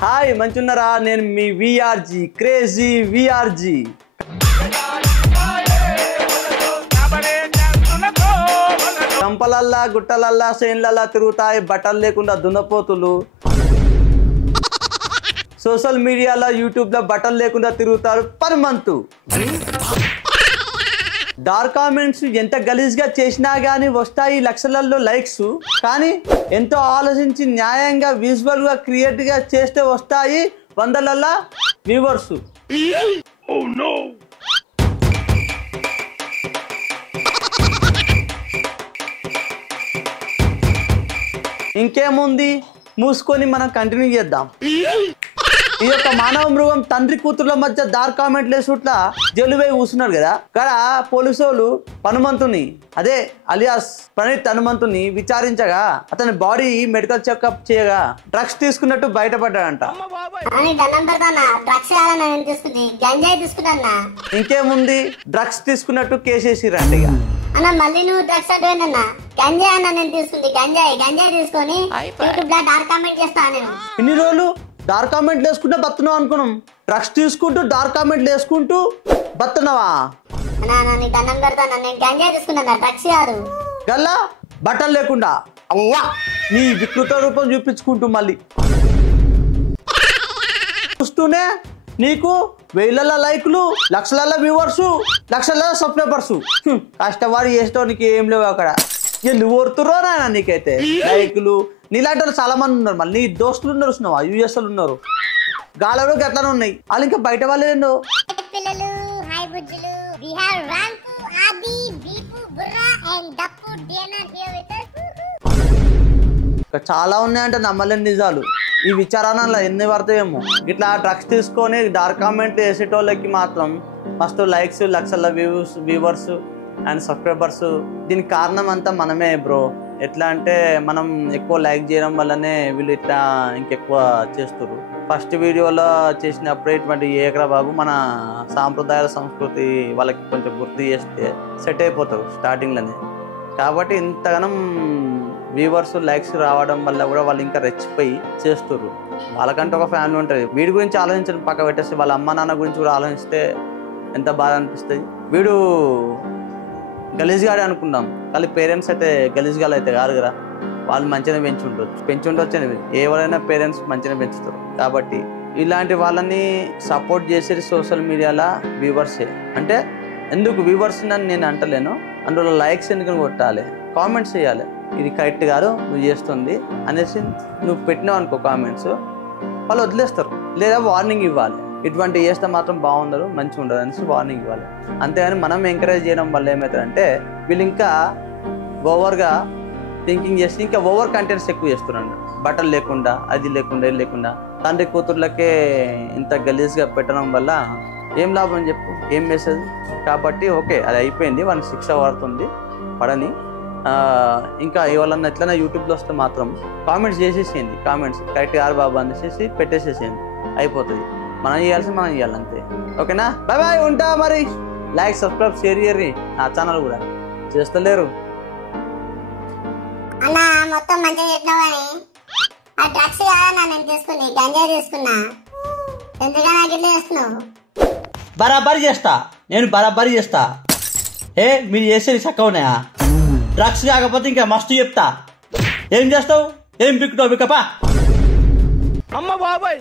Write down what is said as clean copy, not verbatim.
Hi మంచున్నారా, నేను మీ VRG crazy VRG. కంపలల్లా గుట్టలల్లా చేన్లల్లా తిరుగుతాయి బట్టలు లేకుండా దున్నపోతులు. సోషల్ మీడియాలో యూట్యూబ్లో బట్టలు లేకుండా తిరుగుతారు పర్ మంత్. డార్క్ కామెంట్స్ ఎంత గలీజ్గా చేసినా కానీ వస్తాయి లక్షలలో లైక్స్. కానీ ఎంతో ఆలోచించి న్యాయంగా విజువల్గా క్రియేట్గా చేస్తే వస్తాయి వందలల్లో వ్యూవర్స్. ఇంకేముంది, మూసుకొని మనం కంటిన్యూ చేద్దాం. ఈ యొక్క మానవ మృగం తండ్రి కూతుర్ల మధ్య డార్క్ కామెంట్లు వేసుట్లా జైలువై కూర్చున్నాడు కదా. ఇక్కడ పోలీసు వాళ్ళు హనుమంతుని, అదే అలియాస్ ప్రణీత్ హనుమంతుని విచారించగా అతని బాడీ మెడికల్ చెకప్ చేయగా డ్రగ్స్ తీసుకున్నట్టు బయటపడ్డాడంట. ఇంకేముంది, డ్రగ్స్ తీసుకున్నట్టు కేసేసిరంట. ఇక మళ్ళీ నువ్వు డ్రగ్స్ అడ్డేనా గంజాయి అన్న, నేను తీసుకుంది గంజాయి తీసుకొని డార్క్ కామెంట్ చేస్తాను. ఇన్ని రోజులు డార్క్ కామెంట్లు వేసుకుంటే బతున్నావు అనుకున్నాం, డ్రగ్స్ తీసుకుంటూ డార్క్ కామెంట్లు వేసుకుంటూ బతున్నావా? గల్లా బట్టలు లేకుండా అవ్వా నీ వికృత రూపం చూపించుకుంటూ మళ్ళీ చూస్తూనే నీకు వేల లైకులు, లక్షల వ్యూవర్స్, లక్షల సబ్స్క్రైబర్స్. కష్టపడి చేసేటోనికి ఏం లేవు అక్కడ. ఎందుకు ఓరుతుర్రో నాయన నీకైతే లైకులు. నీలాంటి వాళ్ళు చాలా మంది ఉన్నారు, మళ్ళీ నీ దోస్తులు ఉన్నారు, చూసినావా యూఎస్ వాళ్ళు ఉన్నారు, గాలలో గట్లనే ఉన్నాయి. వాళ్ళు ఇంకా బయట వాళ్ళు ఏందో. చాలా ఉన్నాయంటే నమ్మలేని నిజాలు. ఈ విచారణలో ఎన్ని పడతాయేమో. ఇట్లా డ్రగ్స్ తీసుకొని డార్క్ కామెంట్ వేసేటోళ్ళకి మాత్రం మస్తు లైక్స్, లక్షల వ్యూవర్స్ అండ్ సబ్స్క్రైబర్స్. దీనికి కారణం అంతా మనమే బ్రో. ఎట్లా అంటే మనం ఎక్కువ లైక్ చేయడం వల్లనే వీళ్ళు ఇట్లా ఇంకెక్కువ చేస్తారు. ఫస్ట్ వీడియోలో చేసినప్పుడే ఇటువంటి ఏకరా బాబు మన సాంప్రదాయాల సంస్కృతి వాళ్ళకి కొంచెం గుర్తు చేస్తే సెట్ అయిపోతారు స్టార్టింగ్లోనే. కాబట్టి ఇంతగానం వ్యూవర్స్ లైక్స్ రావడం వల్ల కూడా వాళ్ళు ఇంకా రెచ్చిపోయి చేస్తారు. వాళ్ళకంటే ఒక ఫ్యామిలీ ఉంటుంది. వీడి గురించి ఆలోచించడం పక్క పెట్టేస్తే వాళ్ళ అమ్మ నాన్న గురించి కూడా ఆలోచిస్తే ఎంత బాధ అనిపిస్తుంది. వీడు గలీజ్గాడే అనుకుందాం, కానీ పేరెంట్స్ అయితే గలీజ్గాలు అయితే కాదు కదా. వాళ్ళు మంచిగా పెంచుండొచ్చు అని ఎవరైనా పేరెంట్స్ మంచిగా పెంచుతారు. కాబట్టి ఇలాంటి వాళ్ళని సపోర్ట్ చేసేది సోషల్ మీడియాలో వ్యూవర్సే. అంటే ఎందుకు వ్యూవర్స్ అని నేను అంటలేను, అందులో లైక్స్ ఎందుకని కొట్టాలి, కామెంట్స్ చేయాలి. ఇది కరెక్ట్ కాదు నువ్వు చేస్తుంది అనేసి నువ్వు పెట్టినావు అనుకో కామెంట్స్, వాళ్ళు వదిలేస్తారు. లేదా వార్నింగ్ ఇవ్వాలి, ఇటువంటి చేస్తే మాత్రం బాగుండదు, మంచిగా ఉండదు అనేసి వార్నింగ్ ఇవ్వాలి. అంతేగాని మనం ఎంకరేజ్ చేయడం వల్ల ఏమవుతుందంటే వీళ్ళు ఇంకా ఓవర్గా థింకింగ్ చేసి ఇంకా ఓవర్ కంటెంట్స్ ఎక్కువ చేస్తున్నారు. బట్టలు లేకుండా, అది లేకుండా, ఇది లేకుండా తండ్రి కూతుర్లకే ఇంత గలీజ్గా పెట్టడం వల్ల ఏం లాభం చెప్పు, ఏం మెసేజ్? కాబట్టి ఓకే, అది అయిపోయింది, వాళ్ళకి శిక్ష పడుతుంది, పడని. ఇంకా ఎవరన్నా ఎట్లైనా యూట్యూబ్లో వస్తే మాత్రం కామెంట్స్ చేసేసేయండి. కామెంట్స్ కరెక్ట్ గారు బాబా అనేసి పెట్టేసేసేయండి, అయిపోతుంది. మనం చేయాల్సింది మనం చేయాలంతే. ఓకేనా? బాయ్ బాయ్, ఉంటా మరి. లైక్, సబ్స్క్రైబ్, షేర్ చేయర్రి. నా ఛానల్ కూడా చేస్తలేరు అన్న. మొత్తం మంచిగా చెప్పినావు కానీ ఆ డ్రగ్స్ కాదన్నా నేను తీసుకుని గంజాయి తీసుకున్నా. ఎందుకన్నా గిట్ల చేస్తున్నావు? బరాబరి చేస్తా, నేను బరాబరి చేస్తా. మీరు చేసేది చక్కగా ఉన్నాయా? డ్రగ్స్ కాకపోతే ఇంకా మస్తు చెప్తా. ఏం చేస్తావు, ఏం పిక్కుతావు, పిక్కపా అమ్మ బాబాయ్.